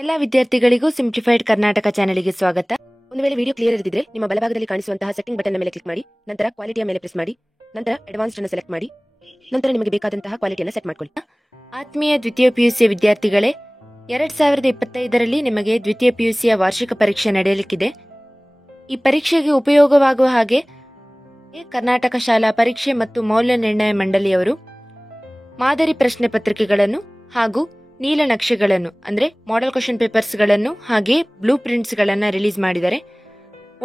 ಎಲ್ಲ ವಿದ್ಯಾರ್ಥಿಗಳಿಗೂ ಸಿಂಪ್ಲಿಫೈಡ್ ಕರ್ನಾಟಕ ಚಾನೆಲ್ಗೆ ಸ್ವಾಗತ. ಒಂದು ವೇಳೆ ವಿಡಿಯೋ ಕ್ಲಿಯರ್ ಇದ್ದಿದ್ರೆ ನಿಮ್ಮ ಬಲಭಾಗದಲ್ಲಿ ಕಾಣಿಸುವಂತಹ ಸೆಟ್ಟಿಂಗ್ ಬಟನ್ ಮೇಲೆ ಕ್ಲಿಕ್ ಮಾಡಿ, ನಂತರ ಕ್ವಾಲಿಟಿಯ ಮೇಲೆ ಪ್ರೆಸ್ ಮಾಡಿ, ನಂತರ ಅಡ್ವಾನ್ಸ್ಡ್ ಅನ್ನು ಸೆಲೆಕ್ಟ್ ಮಾಡಿ, ನಂತರ ನಿಮಗೆ ಬೇಕಾದಂತಹ ಕ್ವಾಲಿಟಿಯನ್ನು ಸೆಟ್ ಮಾಡ್ಕೊಳ್ಳಿ. ಆತ್ಮೀಯ ದ್ವಿತೀಯ ಪಿಯುಸಿ ವಿದ್ಯಾರ್ಥಿಗಳೇ, 2025ರಲ್ಲಿ ನಿಮಗೆ ದ್ವಿತೀಯ ಪಿಯುಸಿಯ ವಾರ್ಷಿಕ ಪರೀಕ್ಷೆ ನಡೆಯಲಿಕ್ಕಿದೆ. ಈ ಪರೀಕ್ಷೆಗೆ ಉಪಯೋಗವಾಗುವ ಹಾಗೆ ಕರ್ನಾಟಕ ಶಾಲಾ ಪರೀಕ್ಷೆ ಮತ್ತು ಮೌಲ್ಯ ನಿರ್ಣಯ ಮಂಡಳಿಯವರು ಮಾದರಿ ಪ್ರಶ್ನೆ ಪತ್ರಿಕೆಗಳನ್ನು ಹಾಗೂ ನೀಲನಕ್ಷೆಗಳನ್ನು ಅಂದ್ರೆ ಮಾಡೆಲ್ ಕ್ವೆಶ್ಚನ್ ಪೇಪರ್ಸ್ಗಳನ್ನು ಹಾಗೆ ಬ್ಲೂ ಪ್ರಿಂಟ್ಸ್ಗಳನ್ನು ರಿಲೀಸ್ ಮಾಡಿದ್ದಾರೆ.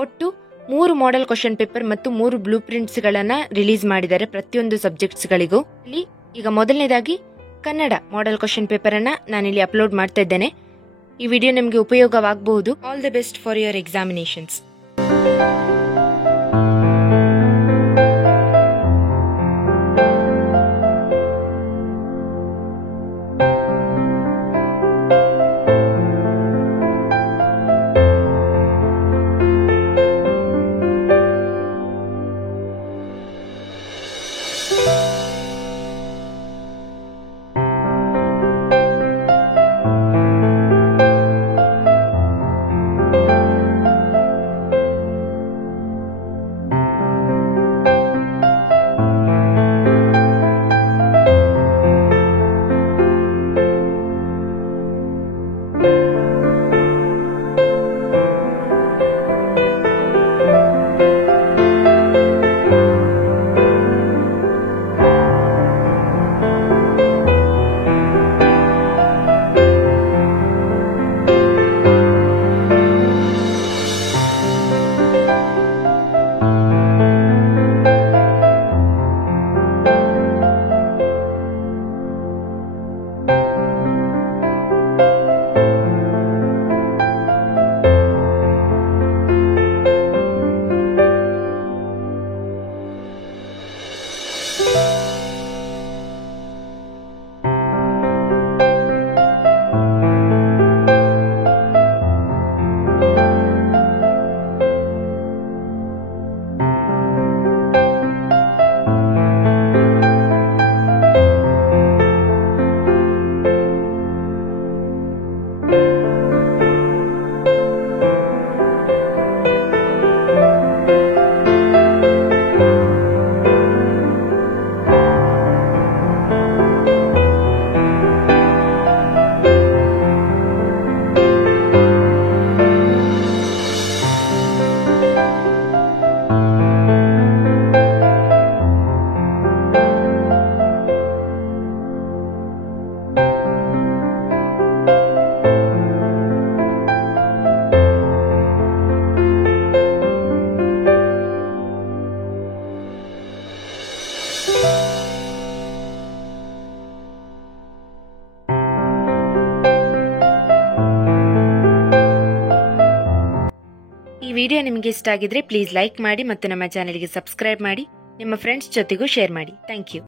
ಒಟ್ಟು 3 ಮಾಡೆಲ್ ಕ್ವೆಶ್ಚನ್ ಪೇಪರ್ ಮತ್ತು 3 ಬ್ಲೂ ಪ್ರಿಂಟ್ಸ್ಗಳನ್ನು ರಿಲೀಸ್ ಮಾಡಿದ್ದಾರೆ ಪ್ರತಿಯೊಂದು ಸಬ್ಜೆಕ್ಟ್ಸ್ಗಳಿಗೂ. ಇಲ್ಲಿ ಈಗ ಮೊದಲನೇದಾಗಿ ಕನ್ನಡ ಮಾಡೆಲ್ ಕ್ವೆಶ್ಚನ್ ಪೇಪರ್ ಅನ್ನ ನಾನಿಲ್ಲಿ ಅಪ್ಲೋಡ್ ಮಾಡ್ತಾ ಇದ್ದೇನೆ. ಈ ವಿಡಿಯೋ ನಿಮಗೆ ಉಪಯೋಗವಾಗಬಹುದು. All the best for your examinations. ಈ ವಿಡಿಯೋ ನಿಮಗೆ ಇಷ್ಟ ಆಗಿದ್ರೆ ಪ್ಲೀಸ್ ಲೈಕ್ ಮಾಡಿ ಮತ್ತು ನಮ್ಮ ಚಾನೆಲ್ಗೆ ಸಬ್ಸ್ಕ್ರೈಬ್ ಮಾಡಿ. ನಿಮ್ಮ ಫ್ರೆಂಡ್ಸ್ ಜೊತೆಗೂ ಶೇರ್ ಮಾಡಿ. Thank you.